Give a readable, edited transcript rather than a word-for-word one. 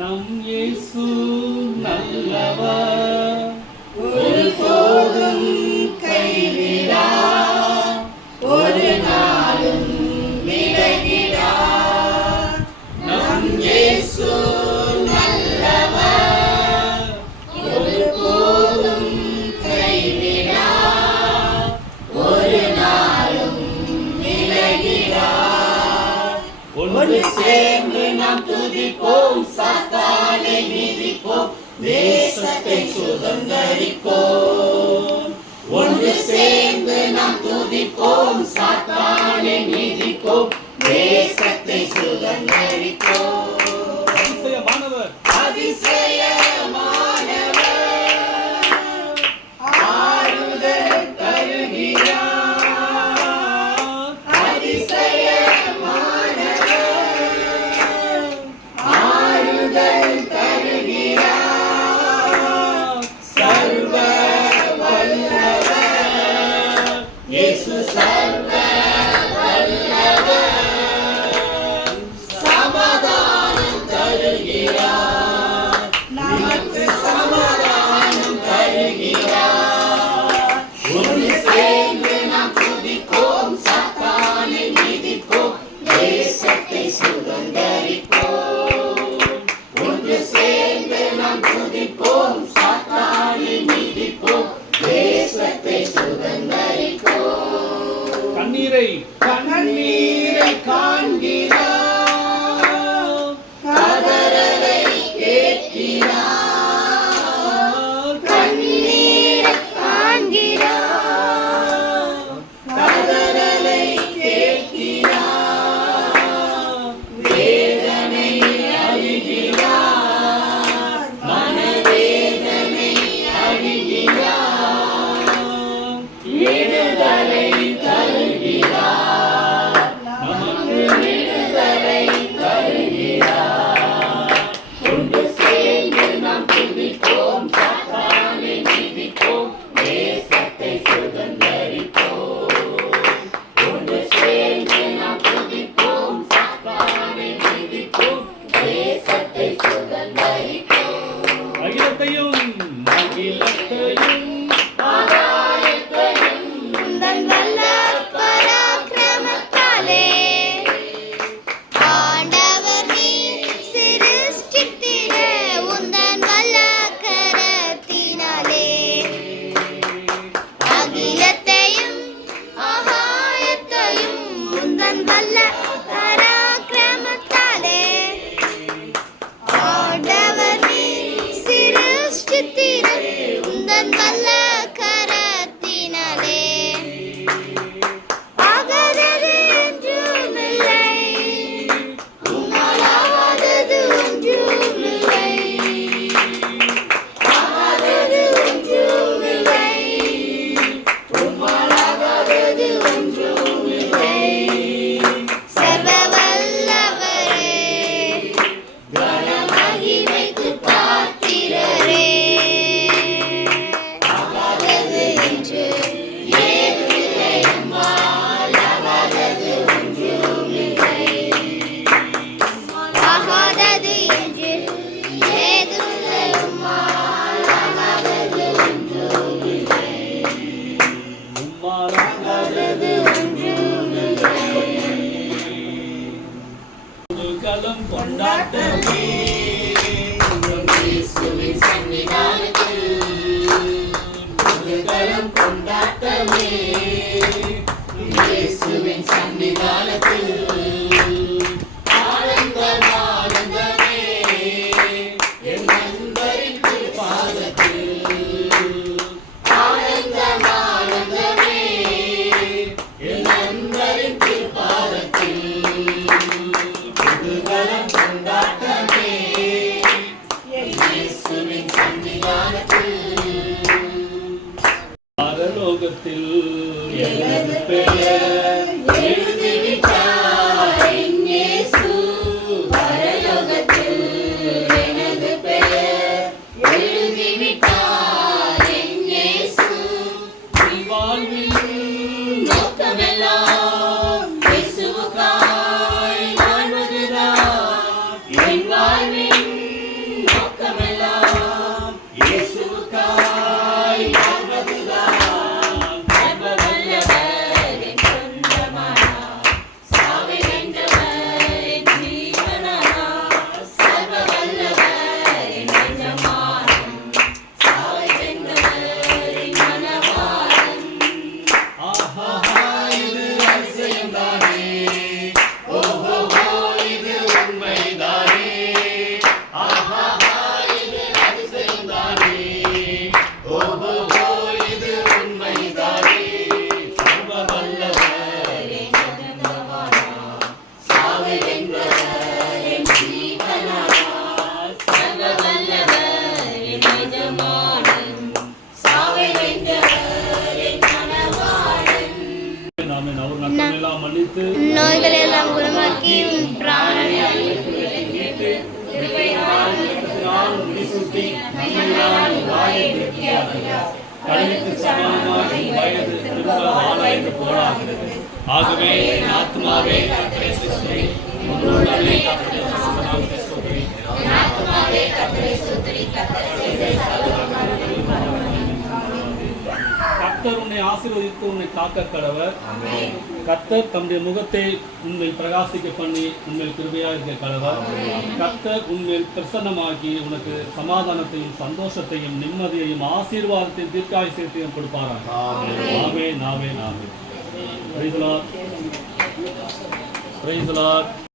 நம் இயேசு நல்லவர், ஒருபோதும் கைவிடா, ஒரு நாளும் விலகிடா. நம் இயேசு நல்லவர், ஒருபோதும் கைவிடா, ஒரு நாளும் விலகிடா. ஒன்று சேர்ந்து நாம் துதிப்போம், சாத்தானை மிதிப்போம், தேசத்தை சுதந்தரிப்போம். ஒன்று சேர்ந்து நாம் துதிப்போம், சாத்தானை மிதிப்போம், தேசத்தை சுதந்தரிப்போம். அதிசயமானவர், அதிசயமானவர், ஆறுதல் தருகிறார். அதிசயமானவர், ஆறுதல் தருகிறார். சர்வ வல்லவர் இயேசு, சர்வ வல்லவர், சமாதானம் தருகிறார், நமக்கு சமாதானம் தருகிறார். ஒன்று சேர்ந்து நாம் துதிப்போம், சாத்தானை மிதிப்போம், தேசத்தை சுதந்தரிப்போம். ஒன்று சேர்ந்து நாம் துதிப்போம், சாத்தானை மிதிப்போம், தேசத்தை சுதந்தரிப்போம். கண்ணீரை காண்கிறார், கதறலை கேட்கிறார். கண்ணீரை காண்கிறார், கதறலை கேட்கிறார். வேதனை அறிகிறார், மனவேதனை அறிகிறார். விடுதலை தருகிறார், நமக்கு விடுதலை தருகிறார். ஒன்று சேர்ந்து நாம் துதிப்போம், சாத்தானை மிதிப்போம், தேசத்தை சுதந்தரிப்போம். ஒன்று சேர்ந்து நாம் துதிப்போம், சாத்தானை மிதிப்போம், தேசத்தை சுதந்தரிப்போம். அகிலத்தையும் ஆகாயத்தையும் உந்தன் வல்ல பராக்கிரமத்தாலே ஆண்டவர் நீர் சிருஷ்டித்திர, உந்தன் வல்ல கரத்தினாலே அகிலத்தையும் ஆகாயத்தையும் உந்தன் வல்ல பராக்கிரமத்தாலே ஆண்டவர் நீர் சிருஷ்டித்திர, உந்தன் வல்ல கரத்தினாலே ஆகாதது ஒன்றுமில்லை, உம்மால் ஆகாதது ஒன்றுமில்லை. ஆகாதது ஒன்றுமில்லை, உம்மால் ஆகாதது ஒன்றுமில்லை. சர்வ வல்லவரே, கன மகிமைக்கு பாத்திரரே, ஆகாதது என்று ஏதுமில்லை, உம்மால் ஆகாதது ஒன்றுமில்லை. ஆகாதது என்று ஏதுமில்லை, உம்மால் ஆகாதது ஒன்றுமில்லை. ஆகாதது ஒன்றுமில்லை. களம் கொண்டாட்டமே, இயேசுவின் சன்னிதானத்தில் களம் கொண்டாட்டமே, இயேசுவின் சன்னிதானத்தில் ஆனந்தம் ஆனந்தமே, என் நண்பரின் பாதத்தில். ஆனந்தம் ஆனந்தமே, என் நண்பரின் பாதத்தில். புதுகலம் கொண்டாட்டமே, இயேசுவின் சன்னிதானத்தில். பரலோகத்தில் எனது பெயர் எழுதிவிட்டார் என் இயேசு. பரலோகத்தில் எனது பெயர் எழுதிவிட்டார் என் இயேசு. என் வாழ்வில் நோக்கமெல்லாம் இயேசுவுக்காய் வாழ்வதுதான். என் வாழ்வின் ஆமென். அவர் நட்டமெல்லாம் மன்னித்து நோய்களை எல்லாம் குணமாக்கி உன் பிராணனை மீட்டு கிருபையினால் இரக்கத்தினால் முடிசூட்டி நன்மையினால் உன் வாயை திருப்தியாக்குகிறார். கடலுக்கு சமானமாக உன் வயது திரும்ப வாழாய்ந்து போராகிறது. ஆகவே என் ஆத்மாவே கர்த்தரை ஸ்துதி, உன் உள்ளமே கர்த்தருடைய பரிசுத்த நாமத்தை ஸ்துதி. கர்த்தர் உன்னை ஆசீர்வதித்து உன்னை காக்க கடவர். கர்த்தர் தம்முடைய முகத்தை உன்மேல் பிரகாசிக்க பண்ணி உன்மேல் கிருபையாக இருக்க கடவர். கர்த்தர் உன்மேல் பிரசன்னமாகி உனக்கு சமாதானத்தையும் சந்தோஷத்தையும் நிம்மதியையும் ஆசீர்வாதத்தையும் தீர்க்காயுசத்தையும் கொடுப்பாராக. ஆமென், ஆமென், ஆமென். Praise the Lord. Praise the Lord.